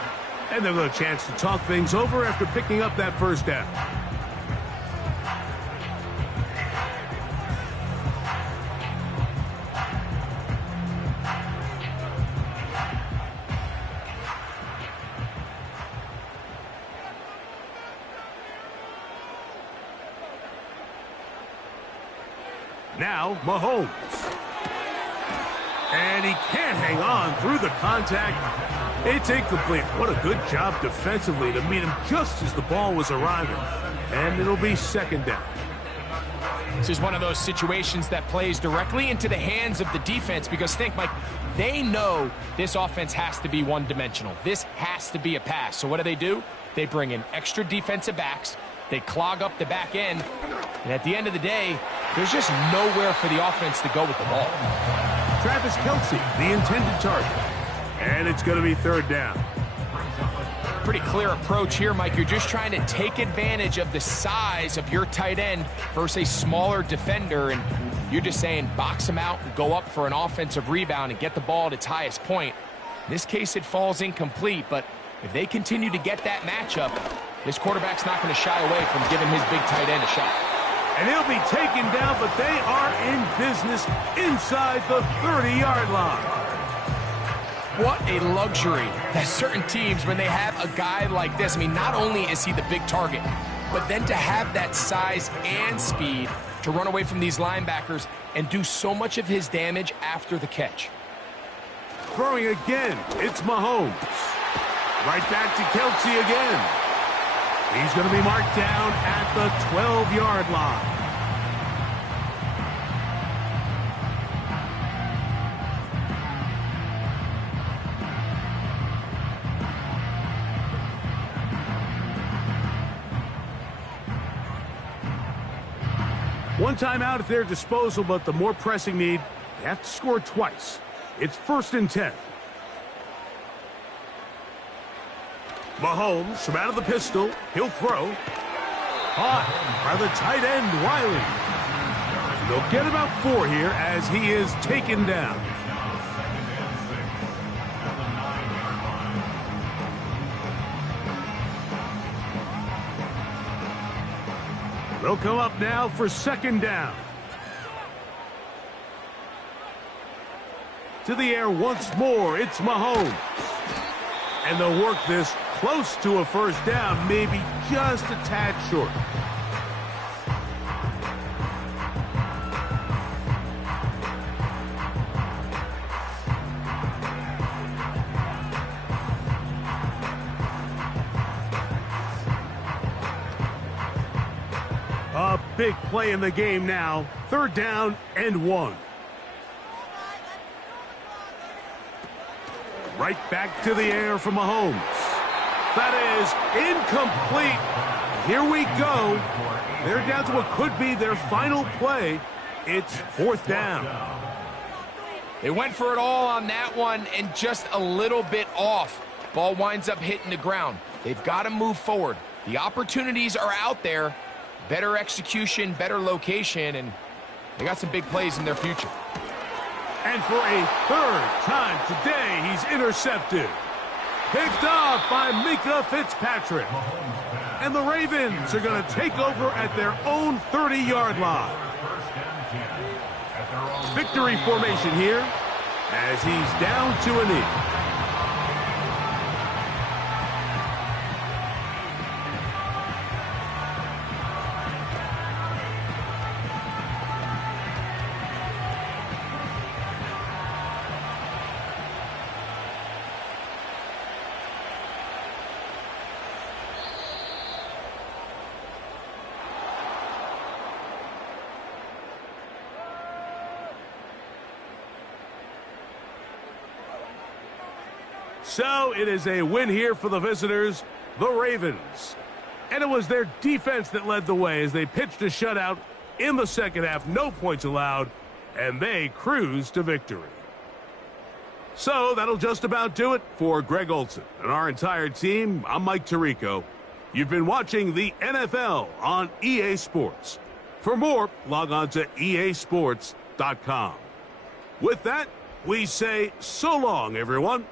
And they'll get a chance to talk things over after picking up that first down. Now, Mahomes. And he can't hang on through the contact. It's incomplete. What a good job defensively to meet him just as the ball was arriving. And it'll be second down. This is one of those situations that plays directly into the hands of the defense because think, Mike, they know this offense has to be one-dimensional. This has to be a pass. So what do? They bring in extra defensive backs. They clog up the back end. And at the end of the day, there's just nowhere for the offense to go with the ball. Travis Kelce, the intended target. And it's going to be third down. Pretty clear approach here, Mike. You're just trying to take advantage of the size of your tight end versus a smaller defender. And you're just saying box him out and go up for an offensive rebound and get the ball at its highest point. In this case, it falls incomplete. But if they continue to get that matchup, this quarterback's not going to shy away from giving his big tight end a shot. And he'll be taken down, but they are in business inside the 30-yard line. What a luxury that certain teams, when they have a guy like this, I mean, not only is he the big target, but then to have that size and speed to run away from these linebackers and do so much of his damage after the catch. Throwing again, it's Mahomes. Right back to Kelce again. He's going to be marked down at the 12-yard line. One timeout at their disposal, but the more pressing need, they have to score twice. It's 1st and 10. Mahomes from out of the pistol. He'll throw. Caught by the tight end, Wiley. And they'll get about 4 here as he is taken down. They'll come up now for second down. To the air once more, it's Mahomes. And they'll work this close to a first down, maybe just a tad short. A big play in the game now. 3rd down and 1. Right back to the air from Mahomes. That is incomplete. Here we go. They're down to what could be their final play. It's 4th down. They went for it all on that one and just a little bit off. Ball winds up hitting the ground. They've got to move forward. The opportunities are out there. Better execution, better location, and they got some big plays in their future. And for a 3rd time today, he's intercepted. Picked off by Minkah Fitzpatrick. And the Ravens are going to take over at their own 30-yard line. Victory formation here as he's down to a knee. So it is a win here for the visitors, the Ravens. And it was their defense that led the way as they pitched a shutout in the second half. No points allowed, and they cruised to victory. So that'll just about do it for Greg Olsen and our entire team. I'm Mike Tirico. You've been watching the NFL on EA Sports. For more, log on to easports.com. With that, we say so long, everyone.